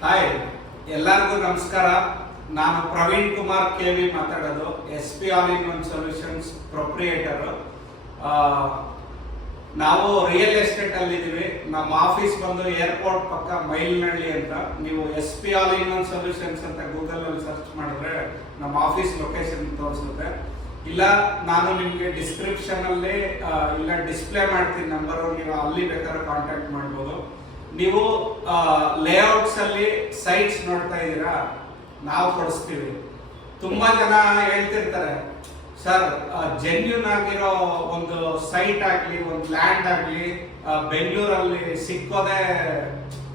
Hi, ಎಲ್ಲರಿಗೂ ನಮಸ್ಕಾರ. ನಾನು ಪ್ರವೀಣ್ ಕುಮಾರ್ ಕೆವಿ ಮಾತಾಡೋದು, SP all in one solutions proprietor. ನಾವು ರಿಯಲ್ ಎಸ್ಟೇಟ್ ಅಲ್ಲಿ ಇದ್ದೀವಿ. ನಮ್ಮ ಆಫೀಸ್ ಬಂದು ಏರ್ಪೋರ್ಟ್ ಪಕ್ಕ ಮೈಲ್ನಹಳ್ಳಿ ಅಂತ. ನೀವು SP all in one solutions ಅಂತ ಗೂಗಲ್ ಅಲ್ಲಿ ಸರ್ಚ್ ಮಾಡಿದ್ರೆ ನಮ್ಮ ಆಫೀಸ್ ಲೊಕೇಶನ್ ತೋರಿಸುತ್ತೆ. ಇಲ್ಲ ನಾನು ನಿಮಗೆ ಡಿಸ್ಕ್ರಿಪ್ಷನ್ ಅಲ್ಲಿ ಇಲ್ಲ ಡಿಸ್ಪ್ಲೇ ಮಾಡ್ತೀನಿ ನಂಬರ್, ನೀವು ಅಲ್ಲಿ ಬೇಕಾದ್ರೆ ಕಾಂಟ್ಯಾಕ್ಟ್ ಮಾಡ್ಬೋದು. ನೀವು ಲೇಔಟ್ಸ್ ಅಲ್ಲಿ ಸೈಟ್ಸ್ ನೋಡ್ತಾ ಇದ್ದೀರಾ, ನಾವು ಕೊಡಿಸ್ತೀವಿ. ತುಂಬಾ ಜನ ಹೇಳ್ತಿರ್ತಾರೆ, ಸರ್ ಜೆನ್ಯೂನ್ ಆಗಿರೋ ಒಂದು ಸೈಟ್ ಆಗಲಿ ಒಂದು ಲ್ಯಾಂಡ್ ಆಗಲಿ ಬೆಂಗಳೂರಲ್ಲಿ ಸಿಕ್ಕೋದೇ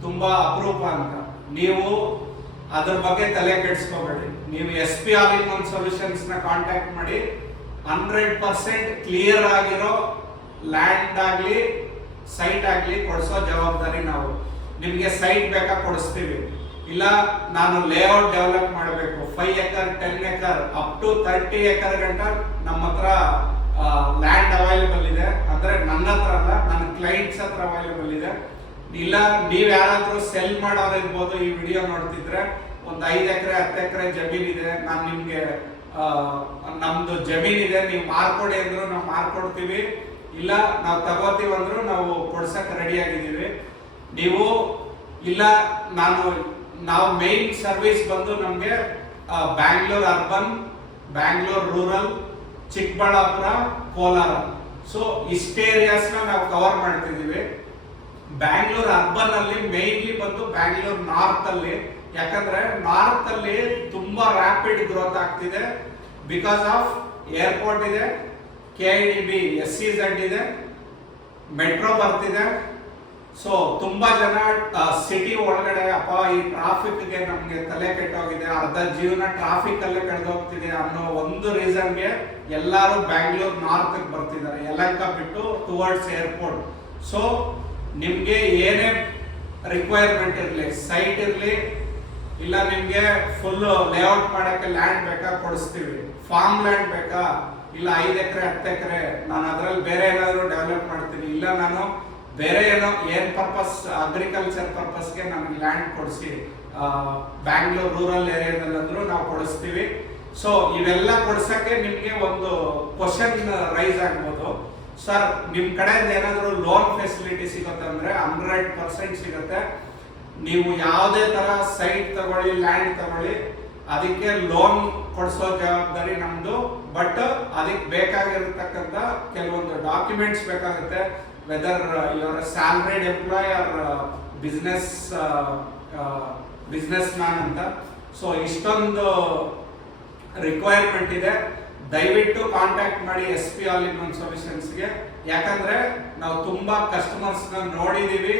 ತುಂಬಾ ಅಪರೂಪ ಅಂತ. ನೀವು ಅದ್ರ ಬಗ್ಗೆ ತಲೆ ಕೆಡಿಸ್ಕೋಬೇಡಿ. ನೀವು SP all in one solutions ನ ಕಾಂಟ್ಯಾಕ್ಟ್ ಮಾಡಿ. 100% ಕ್ಲಿಯರ್ ಆಗಿರೋ ಲ್ಯಾಂಡ್ ಆಗಲಿ ಸೈಟ್ ಆಗಲಿ ಕೊಡಿಸೋ ಜವಾಬ್ದಾರಿ ನಾವು. ನಿಮಗೆ ಸೈಟ್ ಬೇಕಾ ಕೊಡಿಸ್ತೀವಿ. ಇಲ್ಲ ನಾನು ಲೇಔಟ್ ಡೆವಲಪ್ ಮಾಡಬೇಕು, 5 acre 10 acre up to 30 acre ಗಂಟ ನಮ್ಮ ಹತ್ರ ಲ್ಯಾಂಡ್ ಅವೈಲೇಬಲ್ ಇದೆ. ಅಂದ್ರೆ ನನ್ನ ಹತ್ರ ಅಲ್ಲ, ನನ್ನ ಕ್ಲೈಂಟ್ಸ್ ಹತ್ರ ಅವೈಲೇಬಲ್ ಇದೆ. ಇಲ್ಲ ನೀವ್ ಯಾರಾದ್ರೂ ಸೆಲ್ ಮಾಡೋರು ಇರ್ಬೋದು, ಈ ವಿಡಿಯೋ ನೋಡ್ತಿದ್ರೆ ಒಂದು 5 ಎಕರೆ 10 ಎಕರೆ ಜಮೀನ್ ಇದೆ, ನಾನು ನಿಮ್ಗೆ ನಮ್ದು ಜಮೀನ್ ಇದೆ, ನೀವು ಮಾರ್ಕೊಡಿ ಅಂದ್ರು ನಾವು ಮಾರ್ಕೊಡ್ತೀವಿ. ಇಲ್ಲ ನಾವು ತಗೋತೀವಿ ಅಂದ್ರು ನಾವು ಕೊಡ್ಸಕ್ ರೆಡಿ ಆಗಿದ್ದೀವಿ. ನೀವು ಇಲ್ಲ ನಾವು ಮೇನ್ ಸರ್ವಿಸ್ ಬಂದು ನಮ್ಗೆ Bangalore urban, Bangalore rural, Chikkaballapura, Kolar, so ಇಷ್ಟ ಏರಿಯಾಸ್ ನಾವು ಕವರ್ ಮಾಡ್ತಿದೀವಿ. ಬ್ಯಾಂಗ್ಳೂರ್ ಅರ್ಬನ್ ಅಲ್ಲಿ ಮೇನ್ಲಿ ಬಂದು ಬ್ಯಾಂಗ್ಳೂರ್ ನಾರ್ತ್ ಅಲ್ಲಿ, ಯಾಕಂದ್ರೆ ನಾರ್ತ್ ಅಲ್ಲಿ ತುಂಬಾ ರ್ಯಾಪಿಡ್ ಗ್ರೋತ್ ಆಗ್ತಿದೆ. ಬಿಕಾಸ್ ಆಫ್ ಏರ್ಪೋರ್ಟ್ ಇದೆ, KIDB SEZ ಇದೆ, ಮೆಟ್ರೋ ಬರ್ತಿದೆ. ಸೊ ತುಂಬಾ ಜನ ಸಿಟಿ ಒಳಗಡೆ ಅಪ್ಪ ಈ ಟ್ರಾಫಿಕ್ಗೆ ನಮ್ಗೆ ತಲೆ ಕೆಟ್ಟೋಗಿದೆ, ಅರ್ಧ ಜೀವನ ಟ್ರಾಫಿಕ್ ಅಲ್ಲೇ ಕಳೆದೋಗ್ತಿದೆ ಅನ್ನೋ ಒಂದು ರೀಸನ್ಗೆ ಎಲ್ಲರೂ ಬ್ಯಾಂಗ್ಳೂರ್ ನಾರ್ತ್ ಬರ್ತಿದ್ದಾರೆ, ಯಲಹಂಕ ಬಿಟ್ಟು ಟುವರ್ಡ್ಸ್ ಏರ್ಪೋರ್ಟ್. ಸೊ ನಿಮ್ಗೆ ಏನೇ ರಿಕ್ವೈರ್ಮೆಂಟ್ ಇರಲಿ, ಸೈಟ್ ಇರಲಿ, ಇಲ್ಲ ನಿಮ್ಗೆ ಫುಲ್ ಲೇಔಟ್ ಮಾಡಕ್ಕೆ ಲ್ಯಾಂಡ್ ಬೇಕಾ ಕೊಡಿಸ್ತೀವಿ. ಫಾರ್ಮ್ ಲ್ಯಾಂಡ್ ಬೇಕಾ, ಇಲ್ಲ 5 ಎಕರೆ 10 ಎಕರೆ ನಾನು ಅದ್ರಲ್ಲಿ ಬೇರೆ ಏನಾದ್ರು ಡೆವಲಪ್ ಮಾಡ್ತೀನಿ, ಇಲ್ಲ ನಾನು ಬೇರೆ ಏನ್ ಪರ್ಪಸ್ ಅಗ್ರಿಕಲ್ಚರ್ ಪರ್ಪಸ್ಗೆ ನಮ್ಗೆ ಲ್ಯಾಂಡ್ ಕೊಡಿಸಿ ಬ್ಯಾಂಗ್ಳೂರ್ ರೂರಲ್ ಏರಿಯಾದಲ್ಲಂದ್ರೂ ನಾವು ಕೊಡಿಸ್ತೀವಿ. ಸೊ ಇವೆಲ್ಲ ಕೊಡ್ಸಕ್ಕೆ ನಿಮ್ಗೆ ಒಂದು ಕ್ವಶನ್ ರೈಸ್ ಆಗ್ಬೋದು, ಸರ್ ನಿಮ್ ಕಡೆಯಿಂದ ಏನಾದ್ರು ಲೋನ್ ಫೆಸಿಲಿಟಿ ಸಿಗುತ್ತೆ ಅಂದ್ರೆ 100% ಸಿಗುತ್ತೆ. ನೀವು ಯಾವುದೇ ತರ ಸೈಟ್ ತಗೊಳ್ಳಿ, ಲ್ಯಾಂಡ್ ತಗೊಳ್ಳಿ, ಅದಕ್ಕೆ ಲೋನ್ ಕೊಡಿಸೋ ಜವಾಬ್ದಾರಿ ನಮ್ದು. ಬಟ್ ಅದಕ್ಕೆ ಬೇಕಾಗಿರತಕ್ಕಂತ ಕೆಲವೊಂದು ಡಾಕ್ಯುಮೆಂಟ್ಸ್ ಬೇಕಾಗುತ್ತೆ, whether your salaried employee or businessman ಅಂತ. ಸೊ ಇಷ್ಟೊಂದು ರಿಕ್ವೈರ್ಮೆಂಟ್ ಇದೆ. ದಯವಿಟ್ಟು ಕಾಂಟ್ಯಾಕ್ಟ್ ಮಾಡಿ SP ಆಲ್ ಇನ್ ಒನ್ ಸೊಲ್ಯೂಷನ್ಸ್ಗೆ. ಯಾಕಂದ್ರೆ ನಾವು ತುಂಬಾ ಕಸ್ಟಮರ್ಸ್ ನೋಡಿದೀವಿ,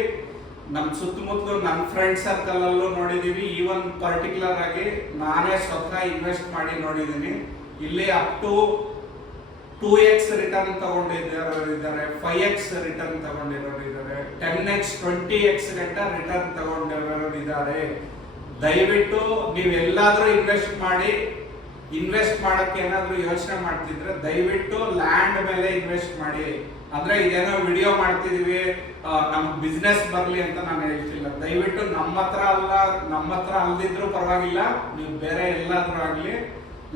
ನಮ್ಮ ಸುತ್ತಮುತ್ತಲು ನನ್ನ ಫ್ರೆಂಡ್ ಸರ್ಕಲ್ ಅಲ್ಲೂ ನೋಡಿದೀವಿ. ಈವನ್ ಪರ್ಟಿಕ್ಯುಲರ್ ಆಗಿ ನಾನೇ ಸ್ವತಃ ಇನ್ವೆಸ್ಟ್ ಮಾಡಿ ನೋಡಿದ್ದೀನಿ. ಇಲ್ಲಿ ಅಪ್ ಟು 2x ರಿಟರ್ನ್ ತಗೊಂಡಿರೋರು ಇದ್ದಾರೆ, 5x ರಿಟರ್ನ್ ತಗೊಂಡಿರೋರು ಇದ್ದಾರೆ, 10x 20x ಗಂಟ ರಿಟರ್ನ್ ತಗೊಂಡಿರೋರು ಇದ್ದಾರೆ. ದಯವಿಟ್ಟು ನೀವೆಲ್ಲಾದ್ರೂ ಇನ್ವೆಸ್ಟ್ ಮಾಡಕ್ಕೆ ಏನಾದ್ರೂ ಯೋಚನೆ ಮಾಡ್ತಿದ್ರೆ ದಯವಿಟ್ಟು ಲ್ಯಾಂಡ್ ಮೇಲೆ ಇನ್ವೆಸ್ಟ್ ಮಾಡಿ. ಅಂದ್ರೆ ಇದೇನೋ ವಿಡಿಯೋ ಮಾಡ್ತಿದೀವಿ ನಮ್ಗೆ ಬಿಸ್ನೆಸ್ ಬರ್ಲಿ ಅಂತ ನಾನು ಹೇಳ್ತಿಲ್ಲ. ದಯವಿಟ್ಟು ನಮ್ಮ ಹತ್ರ ಅಲ್ದಿದ್ರು ಪರವಾಗಿಲ್ಲ, ನೀವು ಬೇರೆ ಎಲ್ಲಾದ್ರೂ ಆಗ್ಲಿ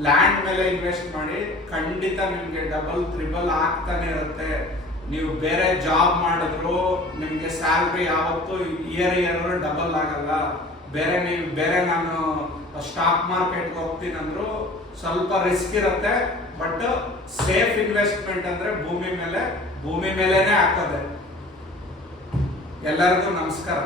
ಲ್ಯಾಂಡ್ ಮೇಲೆ ಇನ್ವೆಸ್ಟ್ ಮಾಡಿ. ಖಂಡಿತ ನಿಮ್ಗೆ ಡಬಲ್ ತ್ರಿಬಲ್ ಆಗ್ತಾನೆ ಇರುತ್ತೆ. ನೀವು ಬೇರೆ ಜಾಬ್ ಮಾಡಿದ್ರು ನಿಮ್ಗೆ ಸ್ಯಾಲ್ರಿ ಯಾವತ್ತು ಇಯರ್ ಡಬಲ್ ಆಗಲ್ಲ. ಬೇರೆ ನಾನು ಸ್ಟಾಕ್ ಮಾರ್ಕೆಟ್ಗೆ ಹೋಗ್ತೀನಿ ಅಂದ್ರು ಸ್ವಲ್ಪ ರಿಸ್ಕ್ ಇರುತ್ತೆ. ಬಟ್ ಸೇಫ್ ಇನ್ವೆಸ್ಟ್ಮೆಂಟ್ ಅಂದ್ರೆ ಭೂಮಿ ಮೇಲೆನೆ ಹಾಕೋದೆ. ಎಲ್ಲರಿಗೂ ನಮಸ್ಕಾರ.